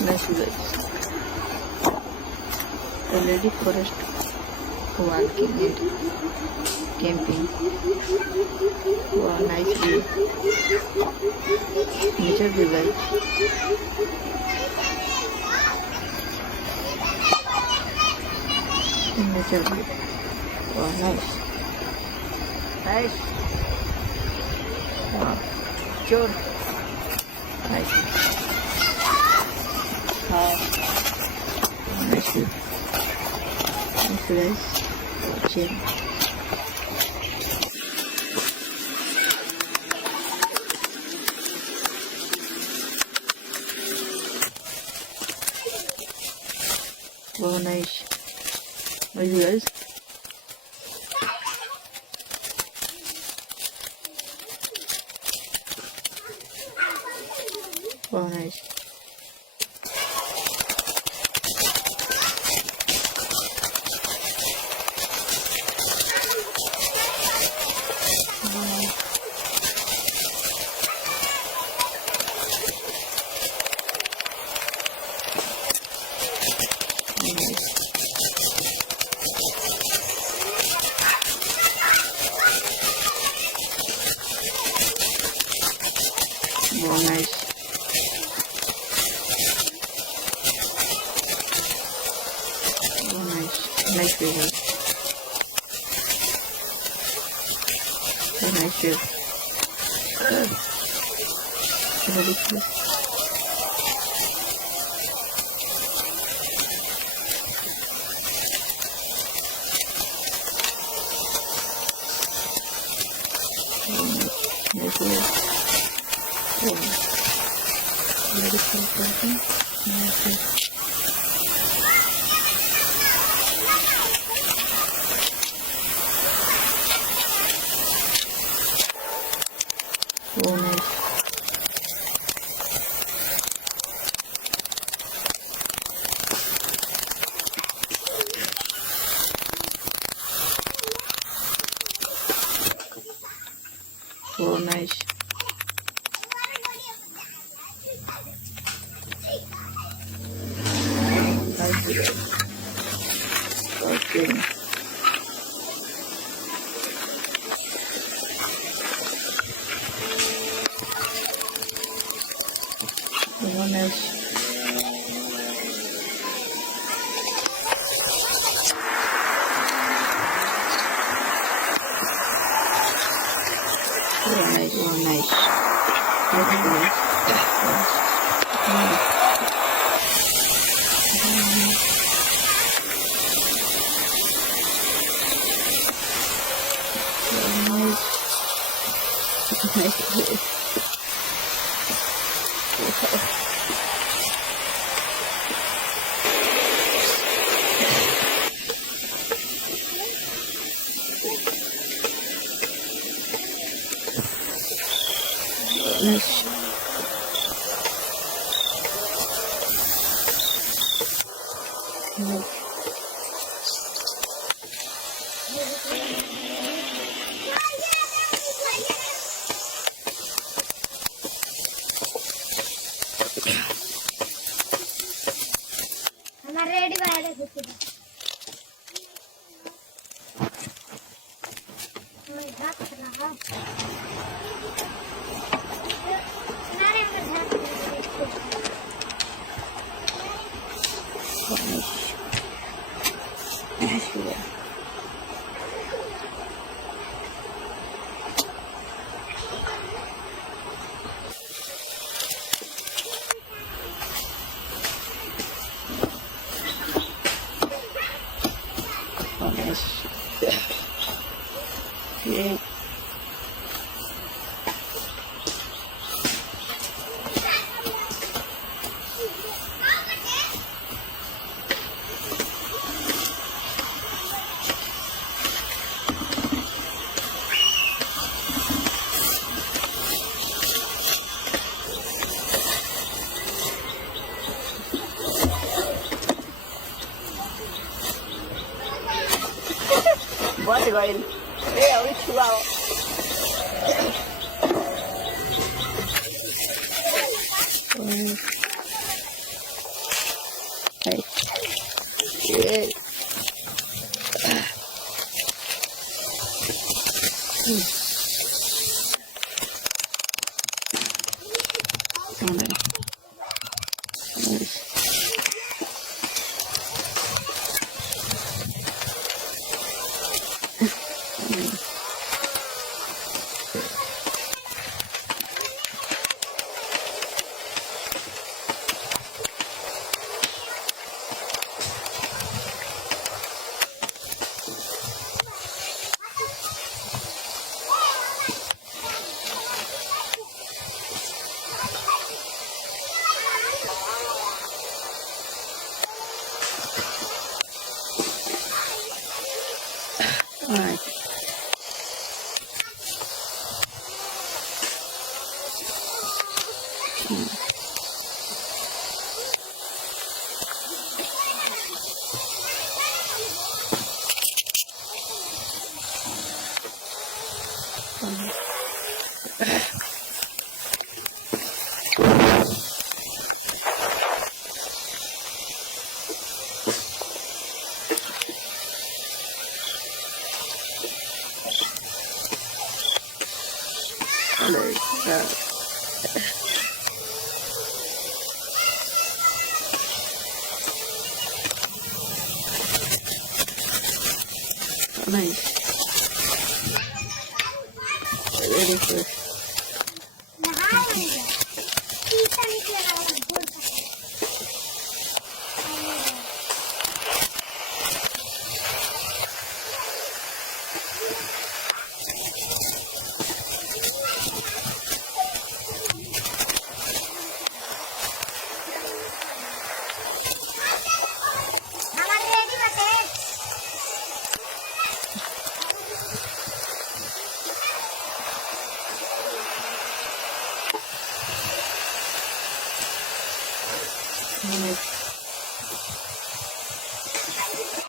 Nice guys. Already forest walking and camping. Wow, nice view. Nature view guys. Nature view. Wow, nice. Nice. Wow. Sure. Nice. Nice view. Thank you guys for watching. Wow, nice. Nice guys. Wow, nice. Wow, nice. Wow, nice. Nice view guys. Wow, nice view. Very cool. Nice view. Wow. Very cool person. Nice view. Wow, nice. Wow, nice. Nice. Okay. Wow, nice. Wow, nice. Wow, nice. Nice guys. Nice. Ready बाहेर Yeah. What are going? Yeah, we should go. Nice. Alright. Nice. Ready for